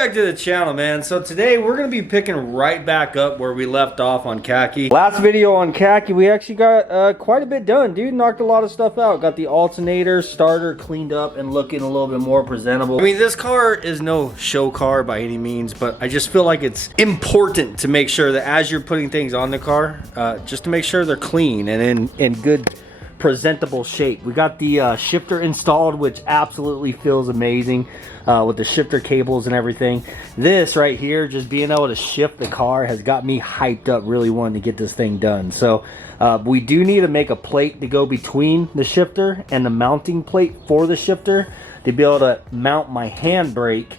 back to the channel, man. So today we're going to be picking right back up where we left off on khaki. Last video on khaki, we actually got quite a bit done, dude. Knocked a lot of stuff out. Got the alternator, starter cleaned up and looking a little bit more presentable. I mean, this car is no show car by any means, but I just feel like it's important to make sure that as you're putting things on the car, just to make sure they're clean and in good presentable shape. We got the shifter installed, which absolutely feels amazing with the shifter cables and everything. This right here, just being able to shift the car, has got me hyped up, really wanting to get this thing done. So we do need to make a plate to go between the shifter and the mounting plate for the shifter to be able to mount my handbrake,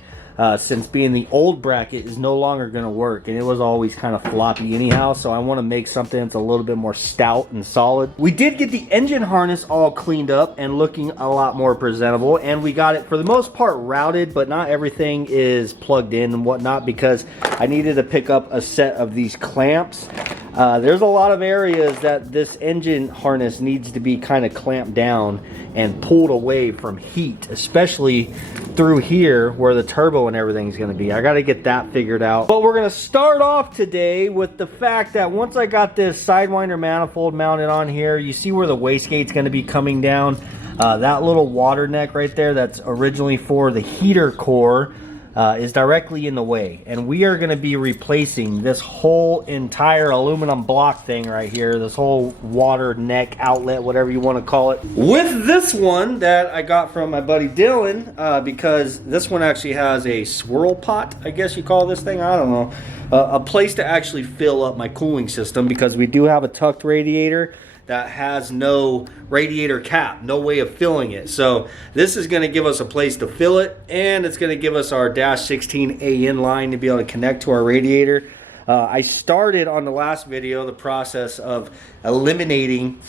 since being the old bracket is no longer going to work, and it was always kind of floppy anyhow. So I want to make something that's a little bit more stout and solid. We did get the engine harness all cleaned up and looking a lot more presentable, and we got it for the most part routed, but not everything is plugged in and whatnot, because I needed to pick up a set of these clamps. There's a lot of areas that this engine harness needs to be kind of clamped down and pulled away from heat, especially through here where the turbo and everything's going to be. I got to get that figured out. But we're going to start off today with the fact that once I got this Sidewinder manifold mounted on here, you see where the wastegate's going to be coming down. That little water neck right there that's originally for the heater core is directly in the way, and we are going to be replacing this whole entire aluminum block thing right here, this whole water neck outlet, whatever you want to call it, with this one that I got from my buddy Dylan, because this one actually has a swirl pot, I guess you call this thing, I don't know, a place to actually fill up my cooling system, because we do have a tucked radiator that has no radiator cap, no way of filling it. So this is going to give us a place to fill it, and it's going to give us our dash 16A in line to be able to connect to our radiator. I started on the last video the process of eliminating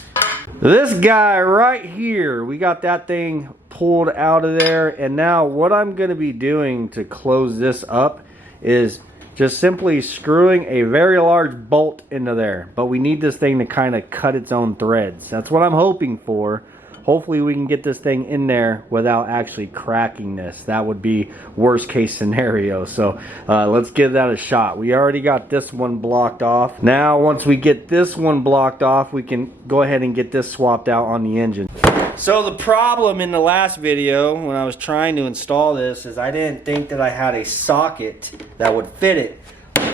this guy right here. We got that thing pulled out of there, and now what I'm going to be doing to close this up is just simply screwing a very large bolt into there. But we need this thing to kind of cut its own threads. That's what I'm hoping for. Hopefully we can get this thing in there without actually cracking this. That would be worst case scenario. So let's give that a shot. We already got this one blocked off. Now once we get this one blocked off, we can go ahead and get this swapped out on the engine. So the problem in the last video when I was trying to install this is I didn't think that I had a socket that would fit it.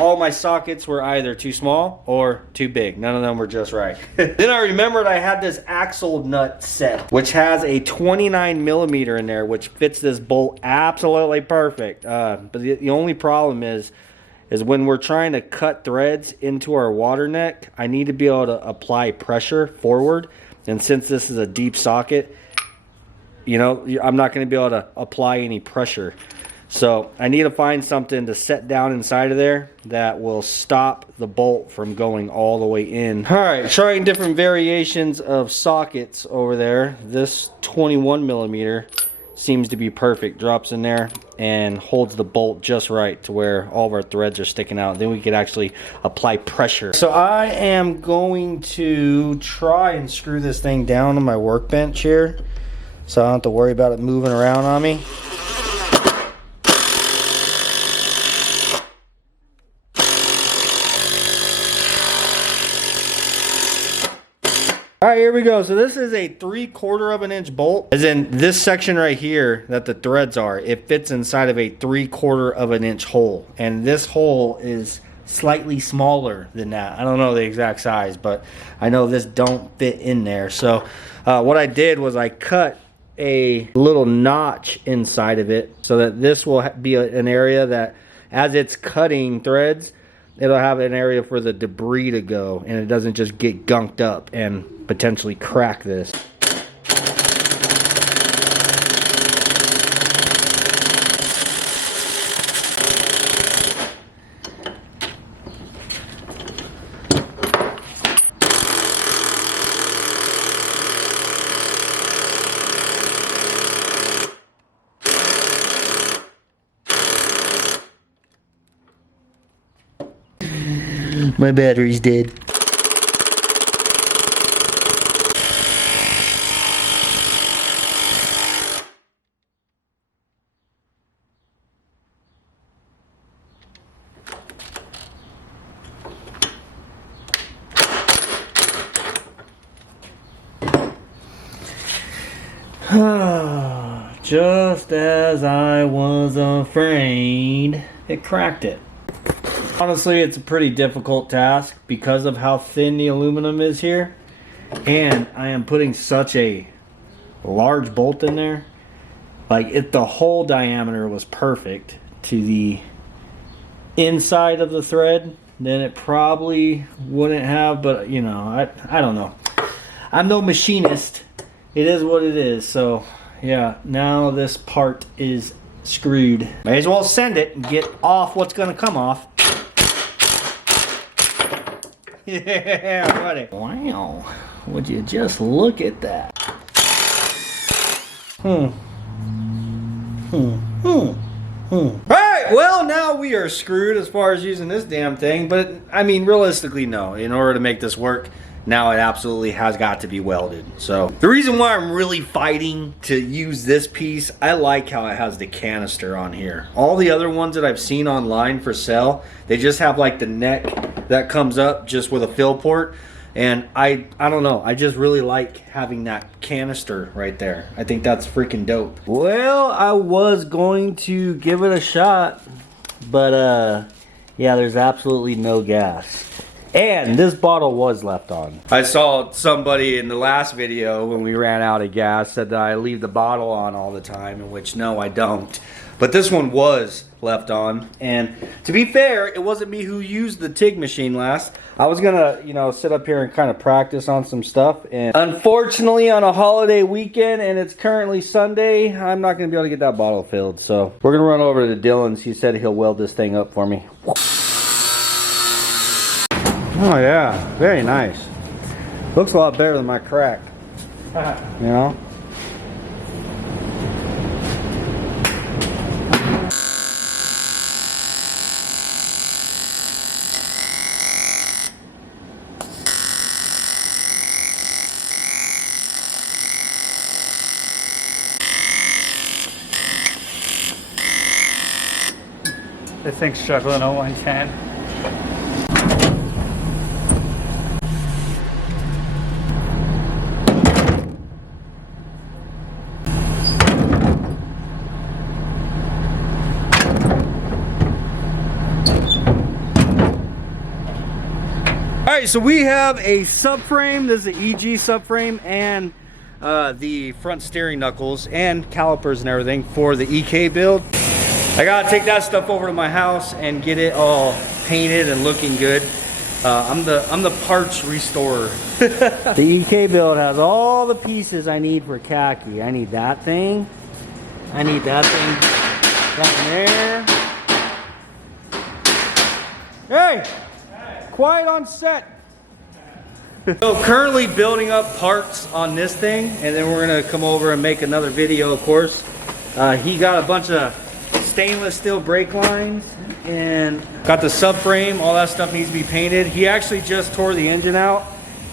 All my sockets were either too small or too big. None of them were just right. Then I remembered I had this axle nut set, which has a 29 millimeter in there, which fits this bolt absolutely perfect. But the only problem is when we're trying to cut threads into our water neck, I need to be able to apply pressure forward. And since this is a deep socket, you know, I'm not going to be able to apply any pressure. So I need to find something to set down inside of there that will stop the bolt from going all the way in. All right, trying different variations of sockets over there. This 21 millimeter seems to be perfect. Drops in there and holds the bolt just right to where all of our threads are sticking out. Then we could actually apply pressure. So I am going to try and screw this thing down on my workbench here, so I don't have to worry about it moving around on me. All right, here we go. So this is a 3/4 of an inch bolt. As in this section right here that the threads are, it fits inside of a 3/4 of an inch hole. And this hole is slightly smaller than that. I don't know the exact size, but I know this don't fit in there. So what I did was I cut a little notch inside of it so that this will be an area that as it's cutting threads, it'll have an area for the debris to go, and it doesn't just get gunked up and potentially crack this. My battery's dead. Just as I was afraid, it cracked it. Honestly, it's a pretty difficult task because of how thin the aluminum is here. And I am putting such a large bolt in there. Like, if the whole diameter was perfect to the inside of the thread, then it probably wouldn't have, but you know, I don't know. I'm no machinist. It is what it is. So yeah, now this part is screwed. May as well send it and get off what's gonna come off. Yeah, buddy. Wow, would you just look at that? Alright, well, now we are screwed as far as using this damn thing, but I mean, realistically, no. In order to make this work, now it absolutely has got to be welded. So the reason why I'm really fighting to use this piece, I like how it has the canister on here. All the other ones that I've seen online for sale, they just have like the neck that comes up just with a fill port. And I don't know, I just really like having that canister right there. I think that's freaking dope. Well, I was going to give it a shot, but yeah, there's absolutely no gas. And this bottle was left on. I saw somebody in the last video when we ran out of gas said that I leave the bottle on all the time, in which no, I don't. But this one was left on. And to be fair, it wasn't me who used the TIG machine last. I was gonna, you know, sit up here and kind of practice on some stuff. And unfortunately, on a holiday weekend, and it's currently Sunday, I'm not gonna be able to get that bottle filled. So we're gonna run over to Dylan's. He said he'll weld this thing up for me. Oh yeah, very nice. Looks a lot better than my crack. You know? This thing's struggling on 110. Alright, so we have a subframe. This is an EG subframe and the front steering knuckles and calipers and everything for the EK build. I gotta take that stuff over to my house and get it all painted and looking good. I'm the parts restorer. The EK build has all the pieces I need for khaki. I need that thing. I need that thing down there. Hey! Quiet on set. So currently building up parts on this thing, and then we're gonna come over and make another video, of course. He got a bunch of stainless steel brake lines and got the subframe. All that stuff needs to be painted. He actually just tore the engine out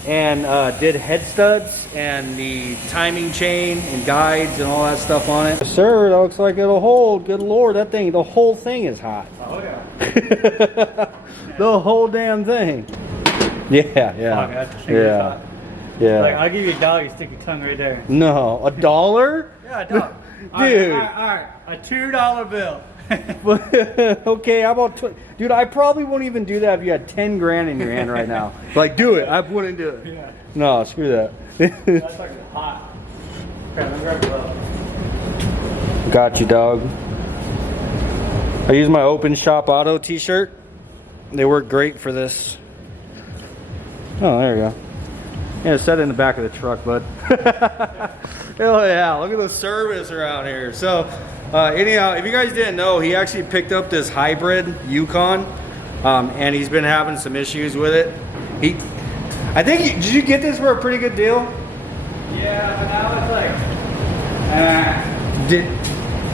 and did head studs and the timing chain and guides and all that stuff on it. Yes, sir, that looks like it'll hold. Good Lord, that thing, the whole thing is hot. Oh yeah. The whole damn thing. Yeah, yeah. Fuck, yeah. Yeah. Like, I'll give you $1, you stick your tongue right there. No, $1? Yeah, $1. Dude. All right. A $2 bill. Okay, how about dude, I probably won't even do that if you had 10 grand in your hand right now. Like, do it. I wouldn't do it. Yeah. No, screw that. That's like hot. Okay, let me grab the glove. Got you, dog. I use my Open Shop Auto t-shirt. They work great for this. Oh, there you go. Yeah, set it in the back of the truck, bud. Hell yeah, look at the service around here. So, anyhow, if you guys didn't know, he actually picked up this hybrid Yukon, and he's been having some issues with it. I think, did you get this for a pretty good deal? Yeah, but now it's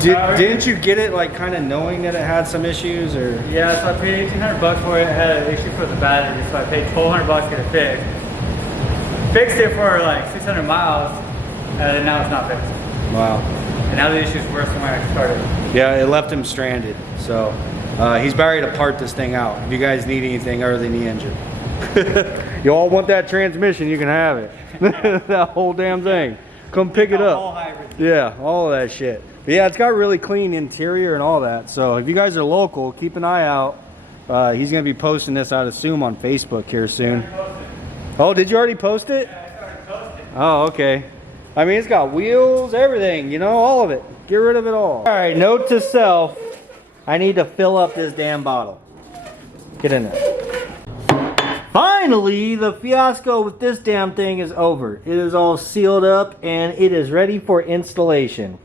like, Didn't you get it like kind of knowing that it had some issues, or? Yeah, so I paid $1,800 for it. It had an issue for the battery, so I paid $1,200 to get it fixed. Fixed it for like 600 miles, and now it's not fixed. Wow. And now the issue's worse than when I started. Yeah, it left him stranded. So he's ready to part this thing out. If you guys need anything other than the engine. You all want that transmission, you can have it. That whole damn thing. come pick it All up. hybrids. Yeah, all of that shit. But yeah, it's got really clean interior and all that. So if you guys are local, keep an eye out. He's gonna be posting this, I'd assume, on Facebook here soon. Oh, did you already post it? Yeah, I started posting. Oh, okay. I mean, it's got wheels, everything, you know, all of it. Get rid of it all. All right, note to self, I need to fill up this damn bottle. Get in there. Finally, the fiasco with this damn thing is over. It is all sealed up and it is ready for installation.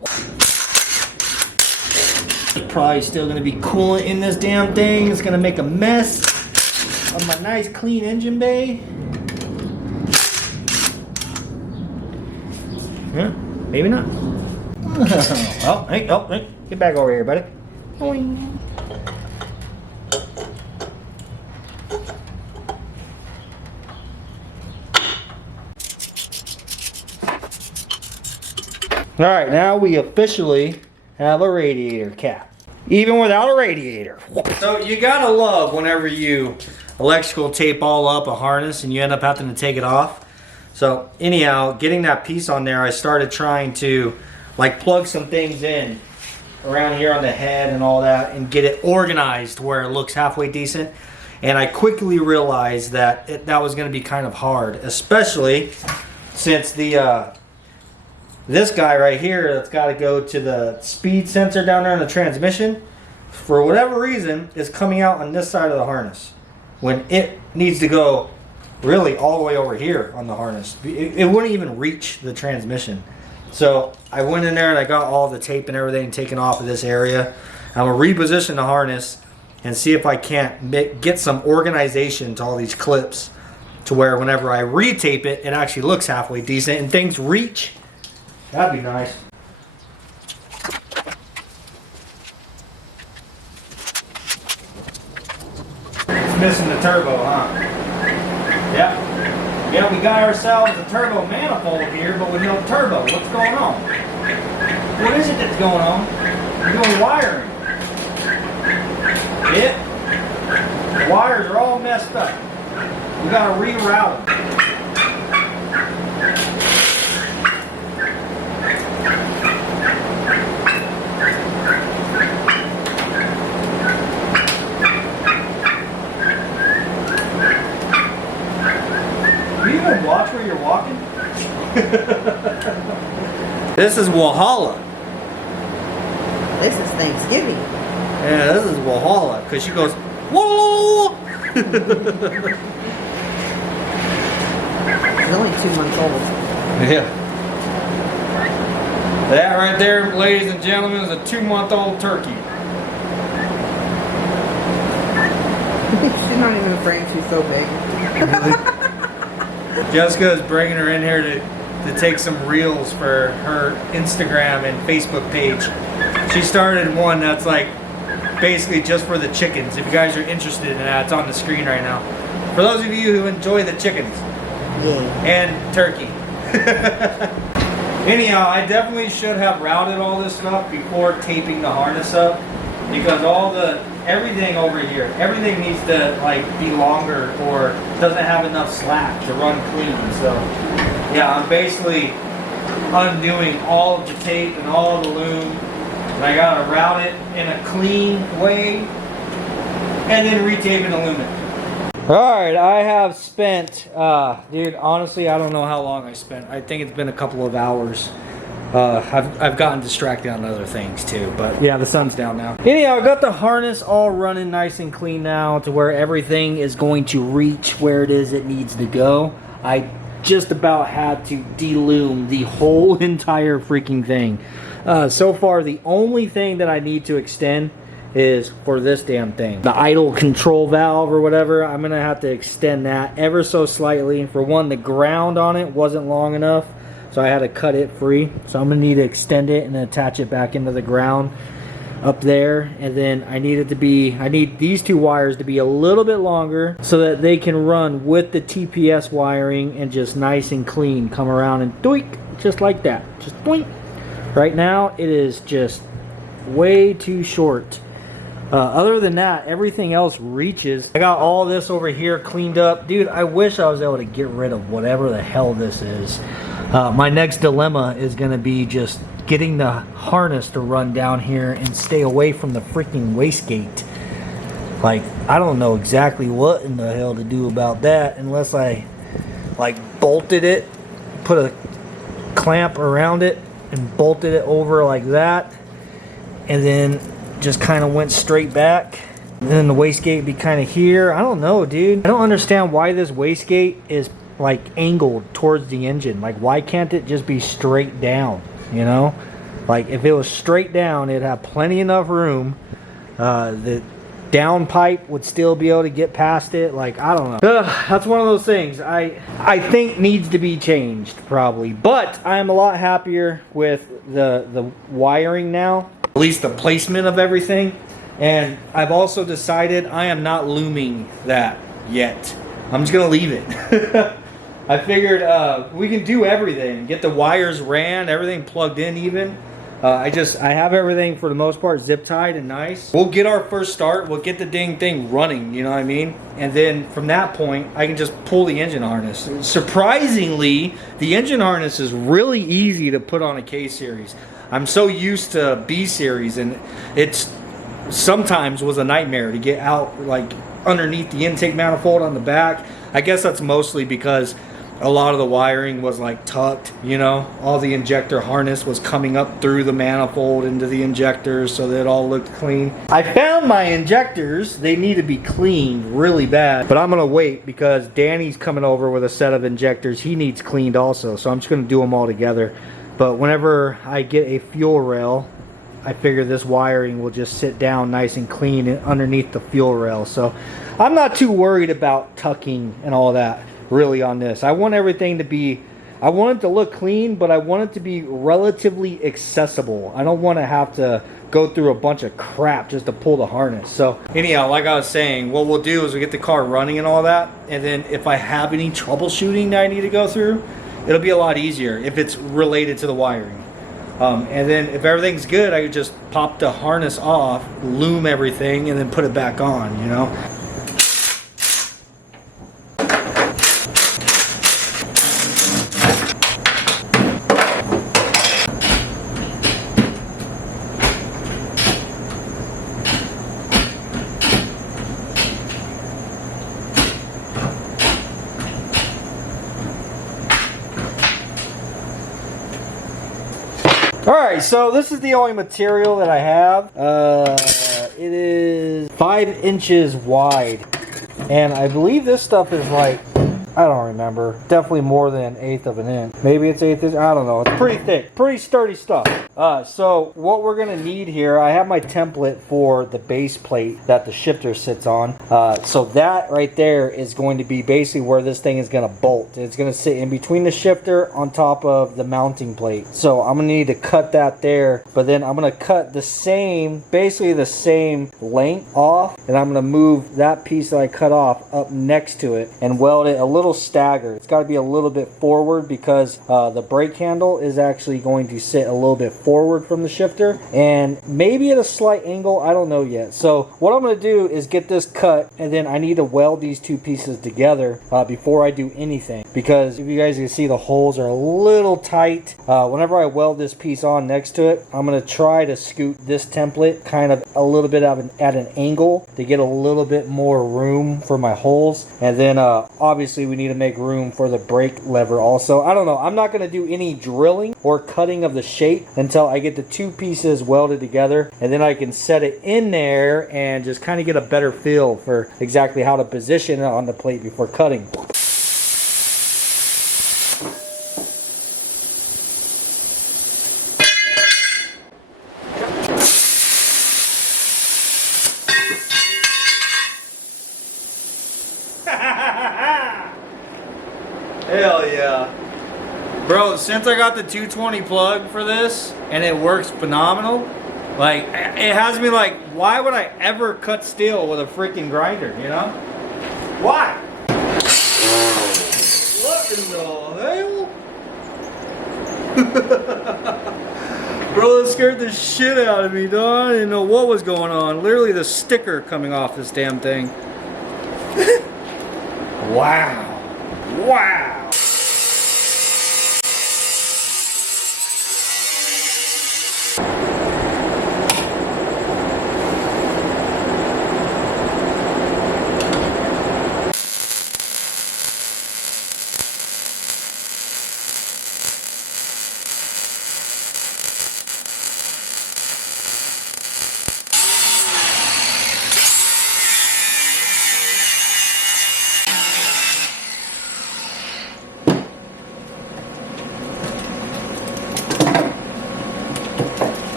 Probably still gonna be coolant in this damn thing. It's gonna make a mess of my nice clean engine bay. Yeah, maybe not. Oh, hey, get back over here, buddy. Boing. All right, now we officially have a radiator cap, even without a radiator. So you gotta love whenever you electrical tape all up a harness and you end up having to take it off. So anyhow, getting that piece on there, I started trying to like plug some things in around here on the head and all that and get it organized where it looks halfway decent. And I quickly realized that that was gonna be kind of hard, especially since the this guy right here that's got to go to the speed sensor down there in the transmission, for whatever reason, is coming out on this side of the harness when it needs to go really all the way over here on the harness. It wouldn't even reach the transmission. So I went in there and I got all the tape and everything taken off of this area. I'm going to reposition the harness and see if I can't get some organization to all these clips to where whenever I retape it, it actually looks halfway decent and things reach. That'd be nice. It's missing the turbo, huh? Yeah. Yeah, we got ourselves a turbo manifold here, but with no turbo. What's going on? What is it that's going on? We're doing wiring. Yeah. The wires are all messed up. We gotta reroute them. Watch where you're walking. This is Walhalla. This is Thanksgiving. Yeah, this is Walhalla because she goes, whoa. She's only 2 months old. Yeah. That right there, ladies and gentlemen, is a 2-month-old turkey. She's not even a frame. She's so big. Jessica is bringing her in here to take some reels for her Instagram and Facebook page. She started one that's like basically just for the chickens. If you guys are interested in that, it's on the screen right now. For those of you who enjoy the chickens and turkey. Anyhow, I definitely should have routed all this stuff before taping the harness up because everything over here, everything needs to like be longer or doesn't have enough slack to run clean. So yeah, I'm basically undoing all of the tape and all of the loom, and I gotta route it in a clean way and then retape and illumine it. Alright, I have spent dude, honestly I don't know how long I spent. I think it's been a couple of hours. I've gotten distracted on other things too, but yeah, the sun's down now. Anyhow, I got the harness all running nice and clean now to where everything is going to reach where it is it needs to go. I just about had to delume the whole entire freaking thing. So far, the only thing that I need to extend is for this damn thing. The idle control valve or whatever, I'm gonna have to extend that ever so slightly. For one, the ground on it wasn't long enough, so I had to cut it free. So I'm gonna need to extend it and then attach it back into the ground up there. And then I need these two wires to be a little bit longer so that they can run with the TPS wiring and just nice and clean come around and doink, just like that, just doink. Right now it is just way too short. Other than that, everything else reaches. I got all this over here cleaned up. Dude, I wish I was able to get rid of whatever the hell this is. My next dilemma is going to be just getting the harness to run down here and stay away from the freaking wastegate. Like, I don't know exactly what in the hell to do about that unless I like bolted it, put a clamp around it and bolted it over like that, and then just kind of went straight back. And then the wastegate be kind of here. I don't know, dude. I don't understand why this wastegate is like angled towards the engine. Like, why can't it just be straight down, you know? Like, if it was straight down, it'd have plenty enough room. The down pipe would still be able to get past it. Like, I don't know. That's one of those things I think needs to be changed probably. But I am a lot happier with the wiring now, at least the placement of everything. And I've also decided I am not looming that yet. I'm just gonna leave it. I figured we can do everything. Get the wires ran, everything plugged in even. I have everything for the most part zip tied and nice. We'll get our first start. We'll get the dang thing running, you know what I mean? And then from that point, I can just pull the engine harness. Surprisingly, the engine harness is really easy to put on a K-Series. I'm so used to B-Series, and it's sometimes was a nightmare to get out like underneath the intake manifold on the back. I guess that's mostly because a lot of the wiring was like tucked, you know, all the injector harness was coming up through the manifold into the injectors so that it all looked clean. I found my injectors. They need to be cleaned really bad, but I'm gonna wait because Danny's coming over with a set of injectors he needs cleaned also, so I'm just gonna do them all together. But whenever I get a fuel rail, I figure this wiring will just sit down nice and clean underneath the fuel rail. So I'm not too worried about tucking and all that really on this. I want everything to be, I want it to look clean, but I want it to be relatively accessible. I don't want to have to go through a bunch of crap just to pull the harness. So anyhow, like I was saying, what we'll do is we get the car running and all that. And then if I have any troubleshooting that I need to go through, it'll be a lot easier if it's related to the wiring. And then if everything's good, I could just pop the harness off, loom everything, and then put it back on, you know? Alright, so this is the only material that I have. It is 5 inches wide. And I believe this stuff is like, I don't remember. Definitely more than 1/8 of an inch. Maybe it's 1/8 inch. I don't know. It's pretty thick. Pretty sturdy stuff. So what we're going to need here, I have my template for the base plate that the shifter sits on. So that right there is going to be basically where this thing is going to bolt. It's going to sit in between the shifter on top of the mounting plate. So I'm going to need to cut that there. But then I'm going to cut the same, basically the same length off. And I'm going to move that piece that I cut off up next to it and weld it a little staggered. It's got to be a little bit forward because the brake handle is actually going to sit a little bit forward from the shifter and maybe at a slight angle. I don't know yet. So what I'm going to do is get this cut, and then I need to weld these two pieces together before I do anything, because if you guys can see, the holes are a little tight. Whenever I weld this piece on next to it, I'm going to try to scoot this template kind of a little bit at an angle to get a little bit more room for my holes. And then obviously we need to make room for the brake lever also. I don't know. I'm not going to do any drilling or cutting of the shape until I get the two pieces welded together, and then I can set it in there and just kind of get a better feel for exactly how to position it on the plate before cutting. Hell yeah. Bro, since I got the 220 plug for this and it works phenomenal, like, it has me like, why would I ever cut steel with a freaking grinder, you know? Why? What in the hell? Bro, that scared the shit out of me, dog. I didn't know what was going on. Literally the sticker coming off this damn thing. Wow. Wow.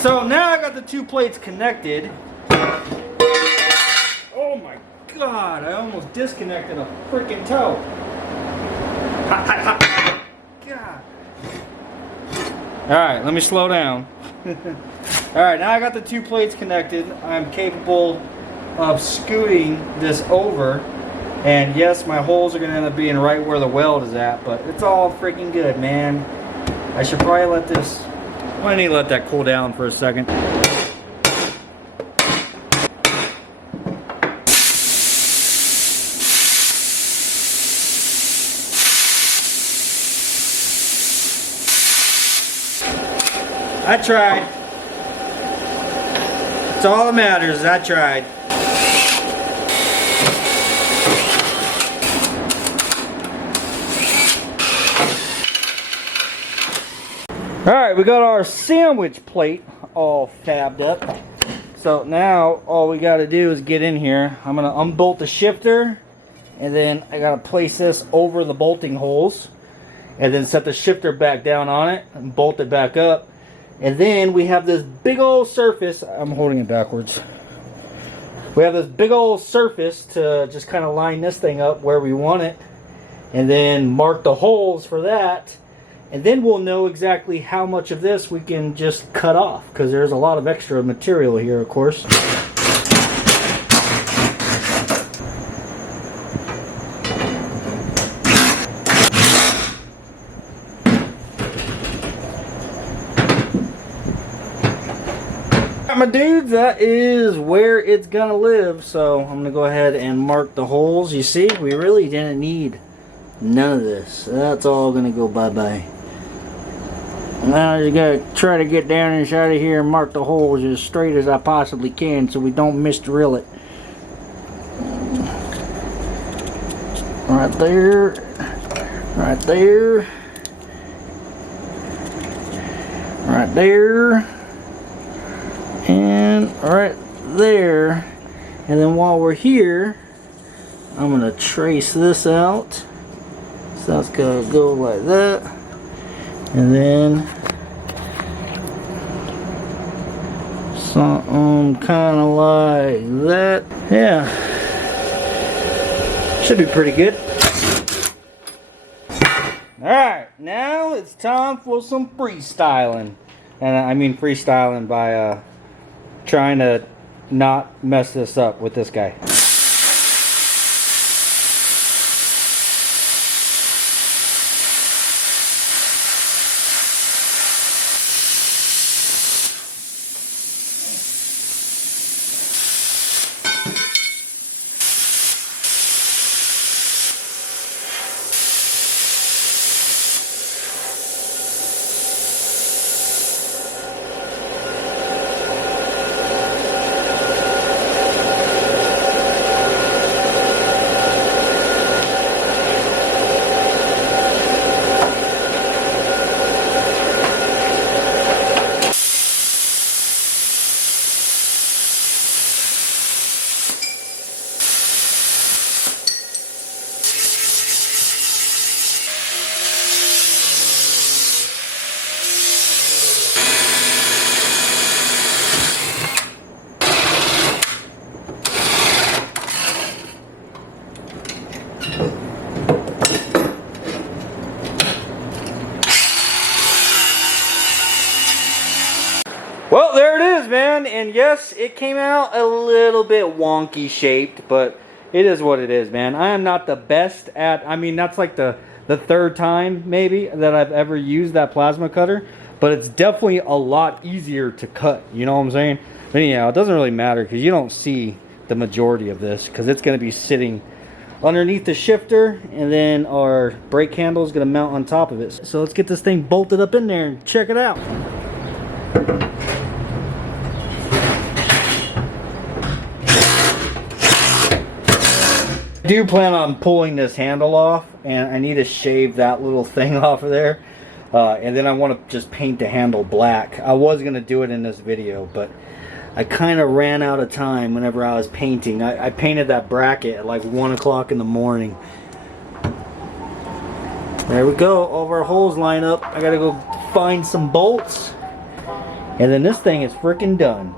so now I got the two plates connected. Oh my God, I almost disconnected a freaking toe. Hot, hot, hot. God. Alright, let me slow down. Alright, now I got the two plates connected. I'm capable of scooting this over. And yes, my holes are going to end up being right where the weld is at, but it's all freaking good, man. I should probably let this... I need to let that cool down for a second. I tried. It's all that matters. I tried. Alright, we got our sandwich plate all fabbed up. So now all we got to do is get in here. I'm going to unbolt the shifter, and then I got to place this over the bolting holes, and then set the shifter back down on it and bolt it back up. And then we have this big old surface. I'm holding it backwards. We have this big old surface to just kind of line this thing up where we want it, and then mark the holes for that. And then we'll know exactly how much of this we can just cut off, because there's a lot of extra material here, of course. My dudes, that is where it's gonna live. So I'm gonna go ahead and mark the holes. You see, we really didn't need none of this. That's all gonna go bye-bye. Now I just gotta try to get down inside of here and mark the holes as straight as I possibly can so we don't misdrill it. Right there, right there, right there, and right there. And then while we're here, I'm gonna trace this out. So that's gonna go like that, and then something kind of like that. Yeah, should be pretty good. Alright, now it's time for some freestyling. And I mean freestyling by trying to not mess this up with this guy. Well, there it is, man, and yes, it came out a little bit wonky shaped, but it is what it is, man. I am not the best at, I mean, that's like the third time, maybe, that I've ever used that plasma cutter, but it's definitely a lot easier to cut, you know what I'm saying? But anyhow, it doesn't really matter, because you don't see the majority of this, because it's going to be sitting underneath the shifter, and then our brake handle is going to mount on top of it. So let's get this thing bolted up in there and check it out. I do plan on pulling this handle off, and I need to shave that little thing off of there, and then I want to just paint the handle black. I was going to do it in this video, but I kind of ran out of time whenever I was painting. I painted that bracket at like 1 o'clock in the morning. There we go, all of our holes line up. I gotta go find some bolts, And then this thing is freaking done.